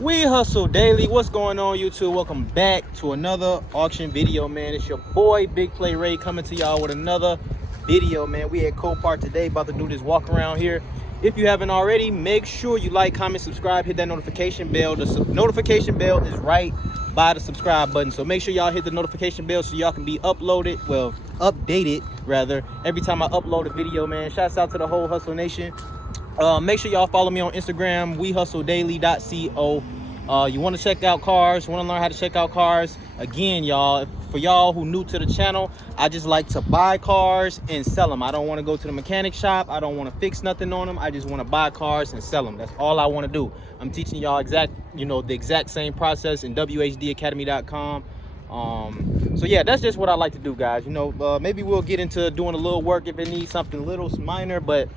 We Hustle Daily. What's going on, YouTube? Welcome back to another auction video, man. It's your boy Big Play Ray coming to y'all with another video, man. We at Copart today, about to do this walk around here. If you haven't already, make sure you like, comment, subscribe, hit that notification bell. The notification bell is right by the subscribe button, so make sure y'all hit the notification bell so y'all can be updated rather, every time I upload a video, man. Shouts out to the whole Hustle Nation. Make sure y'all follow me on Instagram, wehustledaily.co. You want to check out cars, want to learn how to check out cars. Again, y'all, for y'all who new to the channel, I just like to buy cars and sell them. I don't want to go to the mechanic shop. I don't want to fix nothing on them. I just want to buy cars and sell them. That's all I want to do. I'm teaching y'all the exact same process in wehustledaily.com. So yeah, that's just what I like to do, guys. Maybe we'll get into doing a little work if it needs something little minor, but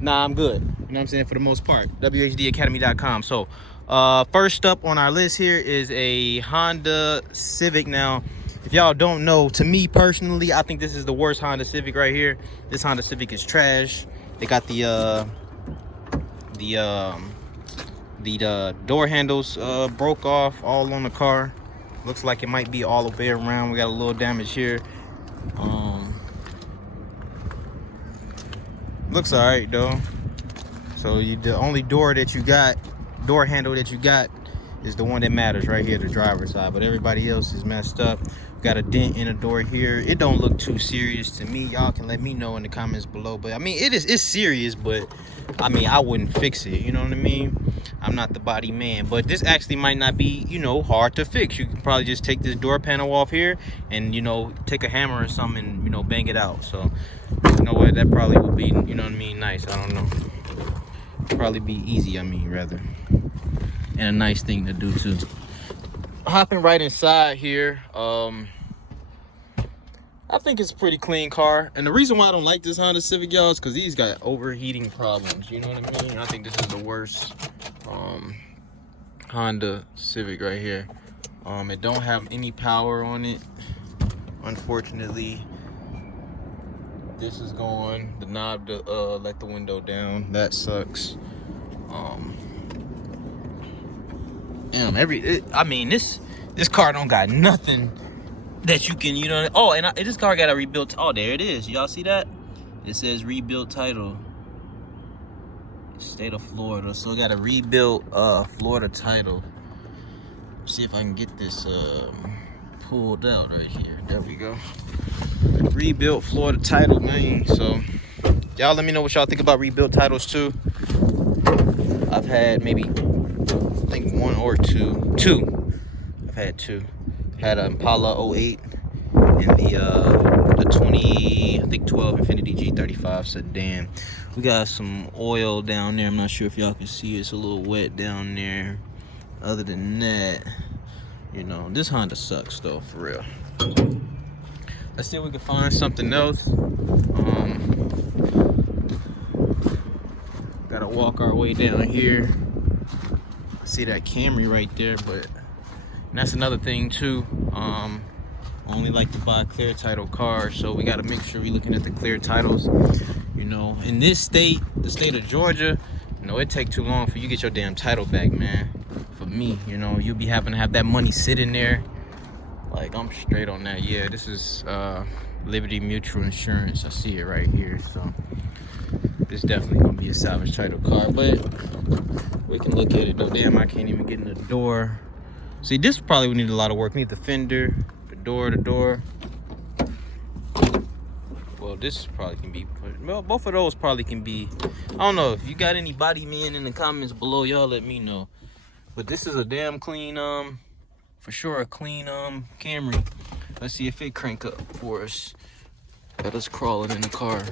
nah, I'm good. You know what I'm saying? For the most part, wehustledaily.com. So first up on our list here is a Honda Civic. Now, if y'all don't know, to me personally, I think this is the worst Honda Civic right here. This Honda Civic is trash. They got the door handles broke off all on the car. Looks like it might be all the way around. We got a little damage here. Looks all right though. So the only door handle that you got is the one that matters right here, the driver's side, but everybody else is messed up. Got a dent in the door here. It don't look too serious to me. Y'all can let me know in the comments below, but I mean, it's serious, but I mean, I wouldn't fix it, you know what I mean? I'm not the body man, but this actually might not be, hard to fix. You can probably just take this door panel off here and, take a hammer or something and, bang it out. So, you know what, that probably would be, nice. I don't know. Probably be easy, rather. And a nice thing to do too. Hopping right inside here, I think it's a pretty clean car. And the reason why I don't like this Honda Civic, y'all, is because these got overheating problems. You know what I mean? I think this is the worst Honda Civic right here. It don't have any power on it, unfortunately. This is going, the knob to let the window down. That sucks. This car don't got nothing that you can, this car got a rebuilt. Oh, there it is. Y'all see that? It says rebuilt title, state of Florida. So I got a rebuilt Florida title. See if I can get this pulled out right here. There we go. Rebuilt Florida title, man. So y'all let me know what y'all think about rebuilt titles too. I've had maybe, I think one or two. I've had two. Had an Impala 08 and the 2012 Infiniti G35 sedan. We got some oil down there. I'm not sure if y'all can see it. It's a little wet down there. Other than that, this Honda sucks though, for real. Let's see if we can find something else. Gotta walk our way down here. See that Camry right there, but that's another thing too. I only like to buy clear title cars, so we gotta make sure we're looking at the clear titles. In this state, the state of Georgia, it take too long for you to get your damn title back, man. For me, you'll be having to have that money sitting there. Like, I'm straight on that. Yeah, this is Liberty Mutual Insurance. I see it right here. So this definitely gonna be a salvage title car, but we can look at it though. Damn, I can't even get in the door. See, this probably would need a lot of work. Need the fender, the door. Well, this probably can be put. Well, both of those probably can be. I don't know. If you got any body men in the comments below, y'all let me know. But this is a damn clean, for sure a clean Camry. Let's see if it crank up for us. Let us crawl it in the car.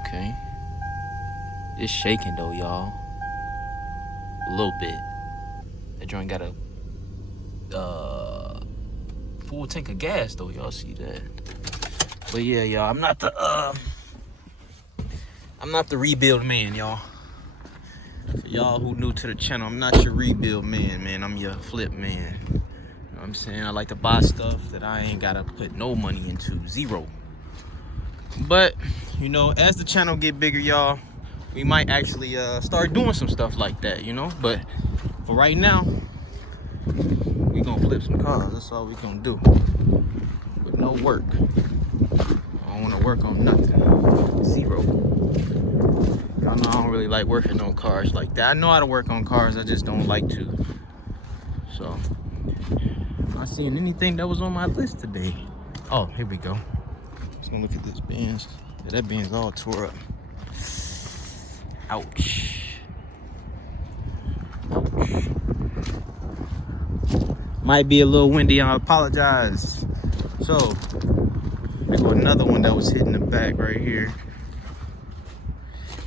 Okay. It's shaking though, y'all. A little bit. That joint got a full tank of gas though, y'all see that. But yeah, y'all, I'm not the rebuild man, y'all. For y'all who new to the channel, I'm not your rebuild man, I'm your flip man. You know what I'm saying? I like to buy stuff that I ain't gotta put no money into, zero. But, as the channel get bigger, y'all, we might actually start doing some stuff like that, you know. But for right now, we gonna flip some cars. That's all we gonna do. With no work. I don't wanna work on nothing. Zero. Y'all know I don't really like working on cars like that. I know how to work on cars, I just don't like to. So, I'm not seeing anything that was on my list today. Oh, here we go. Just gonna look at this Benz. Yeah, that Benz all tore up. Ouch. Ouch. Might be a little windy, I apologize. So, there go another one that was hitting the back right here.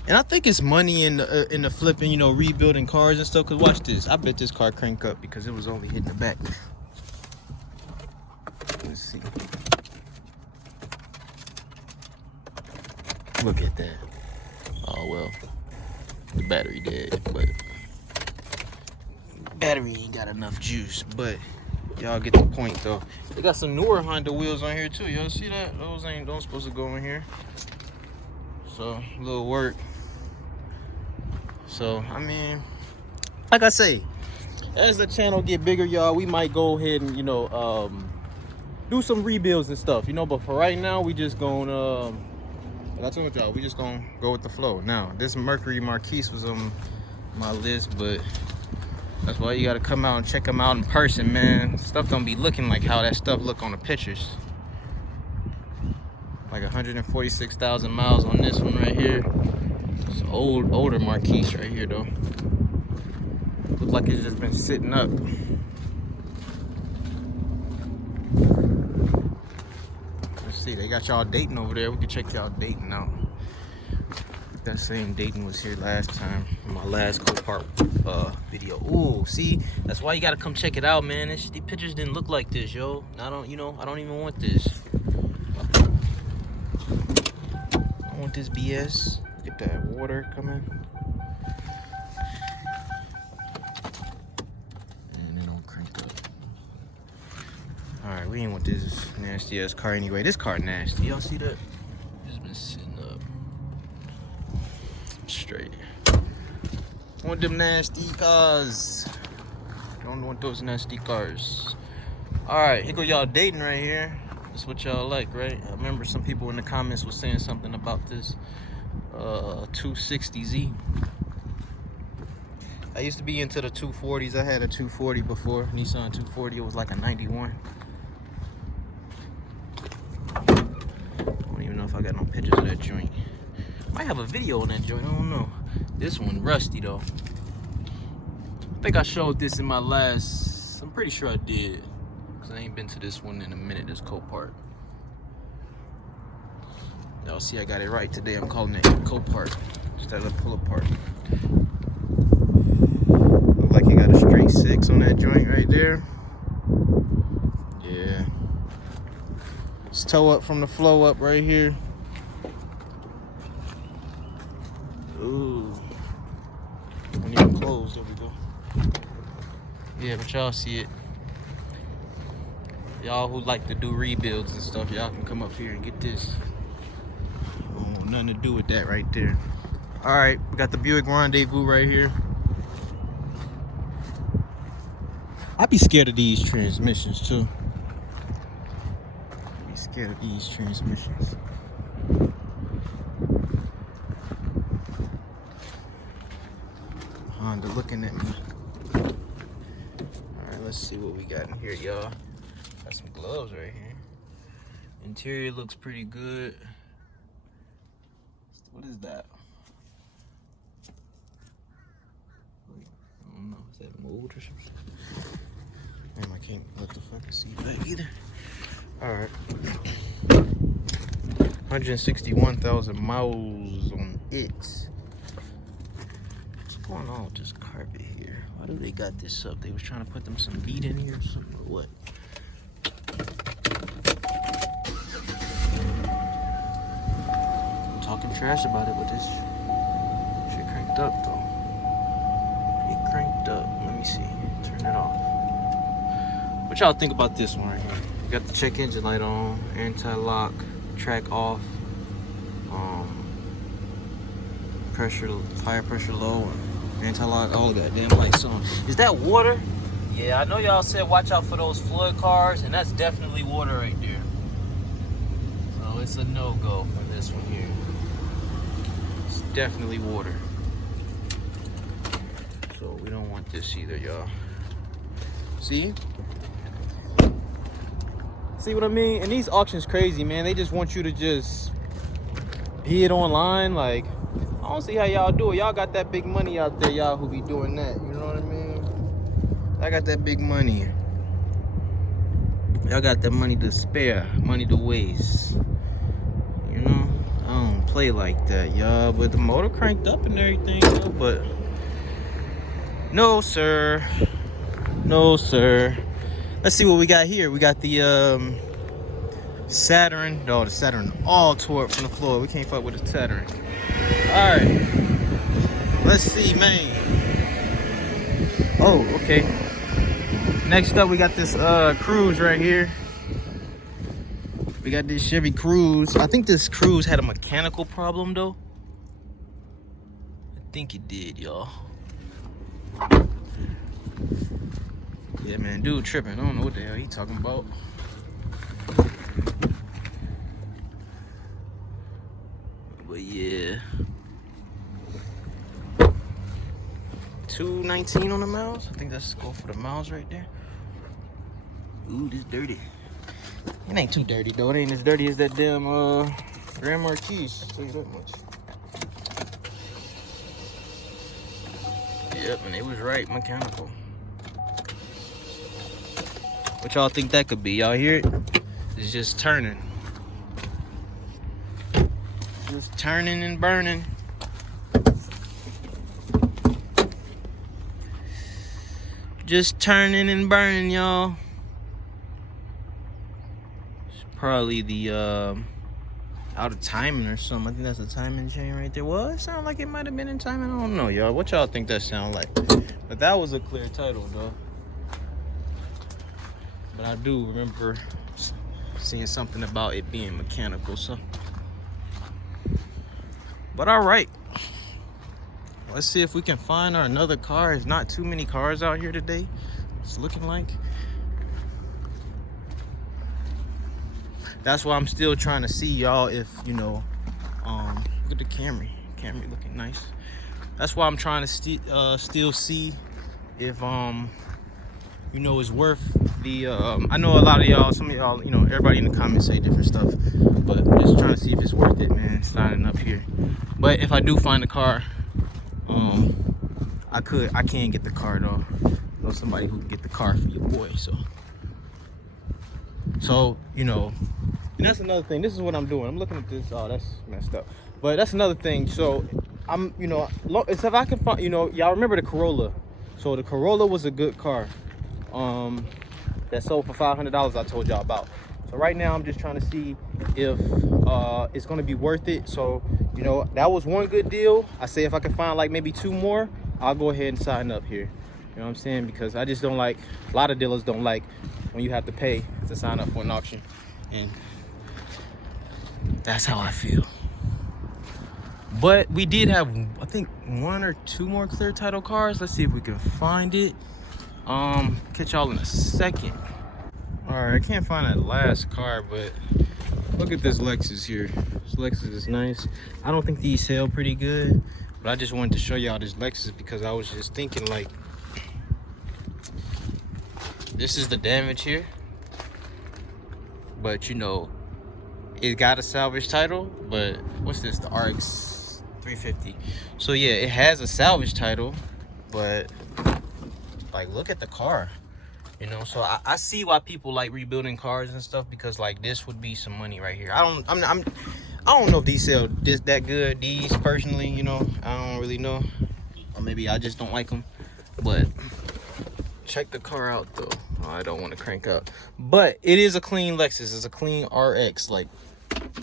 And I think it's money in the flipping, you know, rebuilding cars and stuff. Cause watch this. I bet this car crank up because it was only hitting the back. Let's see. Look at that. Oh well, the battery dead, but battery ain't got enough juice. But y'all get the point though. They got some newer Honda wheels on here too. Y'all see that? Those supposed to go in here. So a little work. So I mean, like I say, as the channel get bigger, y'all, we might go ahead and, you know, do some rebuilds and stuff, you know. But for right now, we just gonna like I told y'all, we just gonna go with the flow. Now this Mercury Marquis was on my list, but that's why you gotta come out and check them out in person, man. Stuff don't be looking like how that stuff look on the pictures. Like 146,000 miles on this one right here. It's an older Marquis right here though. Looks like it's just been sitting up. Let's see, they got y'all Dayton over there. We can check y'all Dayton out. That same Dayton was here last time in my last Copart video. Ooh, see, that's why you gotta come check it out, man. These pictures didn't look like this, yo. I don't even want this. I want this BS. Get that water coming. And it don't crank up. Alright, we ain't want this nasty ass car anyway. This car nasty. Y'all see that? It's been sitting up. Straight. Want them nasty cars. Don't want those nasty cars. Alright, here go y'all Dayton right here. That's what y'all like, right? I remember some people in the comments was saying something about this 260Z. I used to be into the 240s. I had a 240 before. Nissan 240. It was like a 91. I don't even know if I got no pictures of that joint. Might have a video on that joint. I don't know. This one rusty though. I think I showed this in my last. I'm pretty sure I did. Cause I ain't been to this one in a minute. This Copart. Y'all see I got it right today. I'm calling it Copart instead of pull apart. Look like you got a straight 6 on that joint right there. Yeah. It's toe up from the flow up right here. Ooh. Don't even close. There we go. Yeah, but y'all see it. Y'all who like to do rebuilds and stuff, y'all can come up here and get this. Nothing to do with that right there. All right, we got the Buick Rendezvous right here. I'd be scared of these transmissions too. I'd be scared of these transmissions. Honda looking at me. All right, let's see what we got in here, y'all. Got some gloves right here. Interior looks pretty good. What is that? I don't know. Is that mold or something? Damn, I can't let the fucking seat back either. Alright. 161,000 miles on it. What's going on with this carpet here? Why do they got this up? They was trying to put them some beat in here or something, or what? Talking trash about it, but this shit cranked up though. It cranked up. Let me see. Turn it off. What y'all think about this one right here? You got the check engine light on, anti-lock, track off. tire pressure low, anti-lock, all the goddamn lights on. Is that water? Yeah, I know y'all said watch out for those flood cars, and that's definitely water right there. So it's a no-go for this one here. It's definitely water. So we don't want this either, y'all. See? See what I mean? And these auctions crazy, man. They just want you to just bid online. Like, I don't see how y'all do it. Y'all got that big money out there, y'all who be doing that. You know what I mean? I got that big money. Y'all got that money to spare, money to waste. You know? I don't play like that, y'all. But the motor cranked up and everything, though. But no, sir. No, sir. Let's see what we got here. We got the Saturn. No, the Saturn all tore up from the floor. We can't fuck with the Saturn. All right. Let's see, man. Oh, okay. Next up, we got this Cruze right here. We got this Chevy Cruze. I think this Cruze had a mechanical problem, though. I think it did, y'all. Yeah, man, dude tripping. I don't know what the hell he talking about. But yeah. 219 on the miles. I think that's go for the miles right there. Ooh, this dirty. It ain't too dirty though. It ain't as dirty as that damn Grand Marquis. I'll tell you that much. Yep, and it was right, mechanical. What y'all think that could be? Y'all hear it? It's just turning. Just turning and burning. Just turning and burning, y'all. It's probably the out of timing or something. I think that's a timing chain right there. Well, it sounded like it might have been in timing. I don't know, y'all. What y'all think that sound like? But that was a clear title, though. But I do remember seeing something about it being mechanical, so. But all right. Let's see if we can find another car. There's not too many cars out here today. It's looking like. That's why I'm still trying to see, y'all, if, you know, look at the Camry. Camry looking nice. That's why I'm trying to still see if, you know, it's worth the I know a lot of y'all, some of y'all, you know, everybody in the comments say different stuff, but just trying to see if it's worth it, man, signing up here. But if I do find a car, I can get the car though. I know somebody who can get the car for your boy, so you know. And that's another thing. This is what I'm doing. I'm looking at this. Oh, that's messed up. But that's another thing. So I'm, you know, if I can find, you know, y'all remember the Corolla. So the Corolla was a good car. That sold for $500 I told y'all about. So right now I'm just trying to see if it's gonna be worth it. So, you know, that was one good deal. I say if I can find like maybe 2 more, I'll go ahead and sign up here. You know what I'm saying? Because I just don't like, a lot of dealers don't like when you have to pay to sign up for an auction. And that's how I feel. But we did have, I think, 1 or 2 more clear title cars. Let's see if we can find it. Catch y'all in a second. All right, I can't find that last car, but look at this Lexus here. This Lexus is nice. I don't think these sell pretty good, but I just wanted to show y'all this Lexus because I was just thinking, like, this is the damage here, but you know, it got a salvage title. But what's this, the RX 350? So yeah, it has a salvage title, but like, look at the car, you know. So I see why people like rebuilding cars and stuff, because like this would be some money right here. I don't know if these sell that good, these personally, you know. I don't really know, or maybe I just don't like them. But check the car out though. Oh, I don't want to crank up, but it is a clean Lexus. It's a clean RX. Like,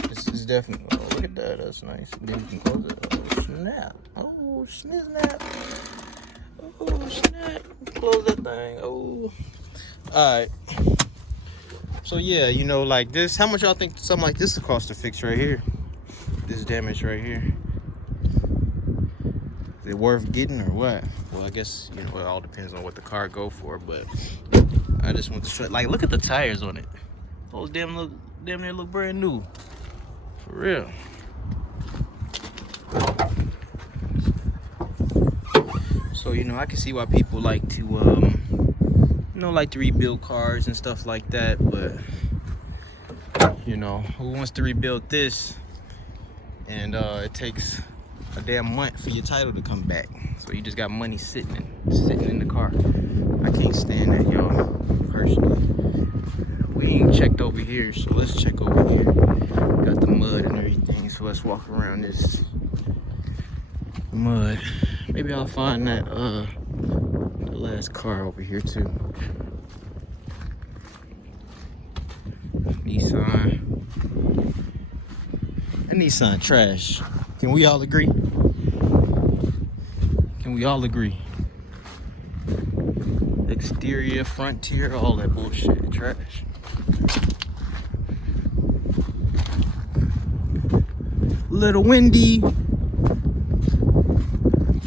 this is definitely, oh, look at that, that's nice. Then you can close it. Oh snap, oh snap, oh snap, close that thing. Oh, all right. So yeah, you know, like this, how much y'all think something like this would cost to fix right here? This damage right here. Is it worth getting or what? Well, I guess, you know, it all depends on what the car go for, but I just want to show, like, look at the tires on it. Those damn near look brand new. For real. So, you know, I can see why people like to, you know, like to rebuild cars and stuff like that, but, you know, who wants to rebuild this? And it takes a damn month for your title to come back. So you just got money sitting in the car. I can't stand that, y'all, personally. We ain't checked over here, so let's check over here. Got the mud and everything, so let's walk around this mud. Maybe I'll find that the last car over here too. Nissan. That Nissan trash. Can we all agree? Can we all agree? Exterior, frontier, all that bullshit, trash. Little windy. I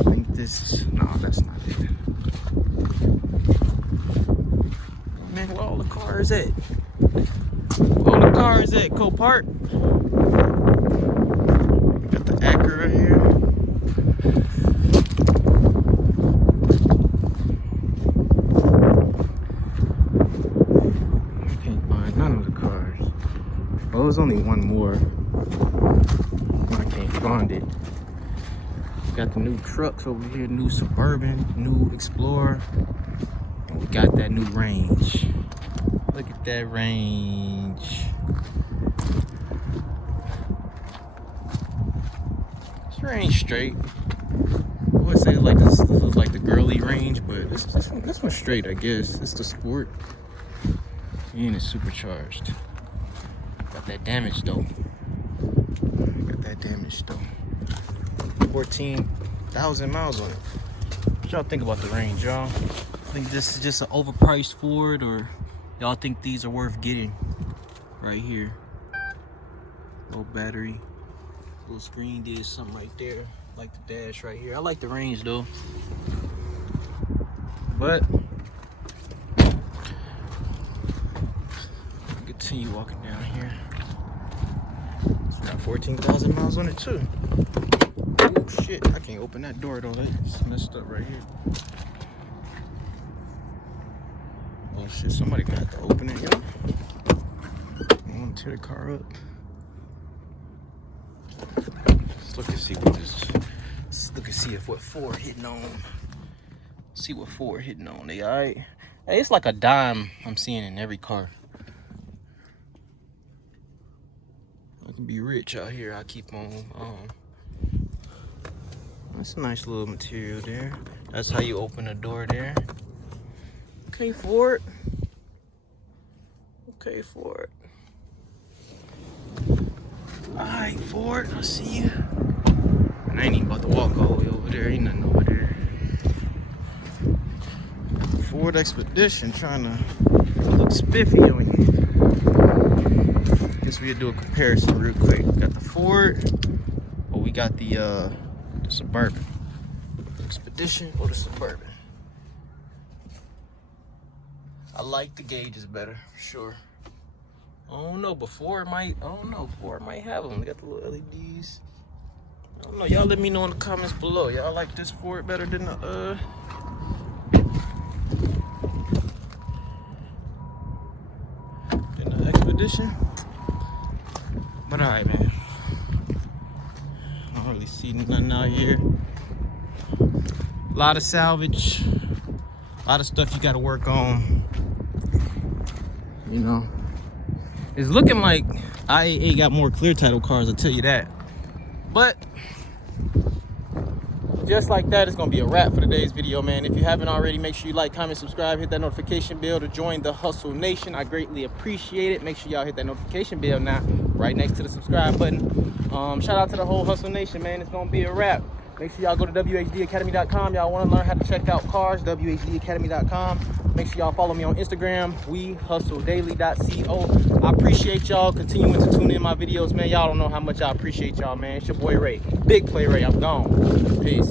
think this, no, that's not it. Man, where all the cars at? Where all the cars at, Copart? Got the Acura right here. I can't find none of the cars. Well, there's only one more. I can't find it. Got the new trucks over here, new Suburban, new Explorer. And we got that new Range. Look at that Range. This Range straight. I would say like this was like the girly Range, but this one's straight, I guess. It's the Sport. And it's supercharged. Got that damage though. 14,000 miles on it. What y'all think about the Range, y'all? Think this is just an overpriced Ford, or y'all think these are worth getting? Right here. Low battery. Little screen did something right there. Like the dash right here. I like the Range though. But continue walking down here. It's got 14,000 miles on it too. Oh shit, I can't open that door though. That's messed up right here. Oh shit, somebody gonna have to open it, yo. I want to tear the car up. Let's look and see what this. Let's look and see if what Ford hitting on. See what Ford hitting on. They alright? Hey, it's like a dime I'm seeing in every car. I can be rich out here. I keep on. That's a nice little material there. That's how you open the door there. Okay, Ford. Okay, Ford. Alright, Ford. I see you. And I ain't even about to walk all the way over there. Ain't nothing over there. Ford Expedition trying to look spiffy on you. Guess we'll do a comparison real quick. We got the Ford, or we got the Suburban. Expedition or the Suburban. I like the gauges better, for sure. I don't know, but Ford might have them. They got the little LEDs. I don't know. Y'all let me know in the comments below. Y'all like this Ford better than the Expedition? But alright, man. I don't really see nothing out here. A lot of salvage. A lot of stuff you gotta work on. You know. It's looking like IAA got more clear title cars, I'll tell you that. But just like that, it's gonna be a wrap for today's video, man. If you haven't already, make sure you like, comment, subscribe, hit that notification bell to join the Hustle Nation. I greatly appreciate it. Make sure y'all hit that notification bell now, right next to the subscribe button. Shout out to the whole Hustle Nation, man. It's gonna be a wrap. Make sure y'all go to whdacademy.com. Y'all want to learn how to check out cars, whdacademy.com. Make sure y'all follow me on Instagram, wehustledaily.co. I appreciate y'all continuing to tune in my videos, man. Y'all don't know how much I appreciate y'all, man. It's your boy Ray. Big Play Ray. I'm gone. Peace.